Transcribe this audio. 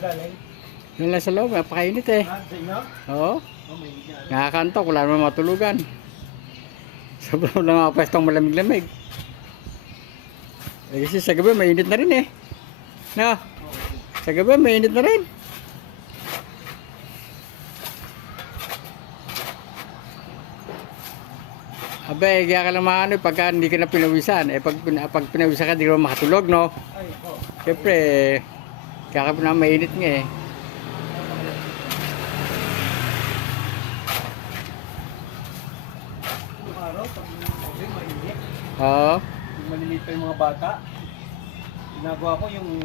galing? Yun lang sa loob, napakainit eh. Ha? Sa inyo? Oo. Oh, may hindi na. Nakakantok, wala naman matulugan. Sobrang lang mga pwestong malamig-lamig. Eh, kasi sa gabi mainit na rin eh. No? Sa gabi mainit na rin. Abe, kaya ka lang maano pagka hindi ka na pinawisan. Eh, pag pinawisan ka, di ka naman makatulog, no? Ay, oh. Siyempre, kaya ka na mainit nga eh. Yung araw, pag mainit, Oo. yung maliliit pa yung mga bata, ginagawa ko yung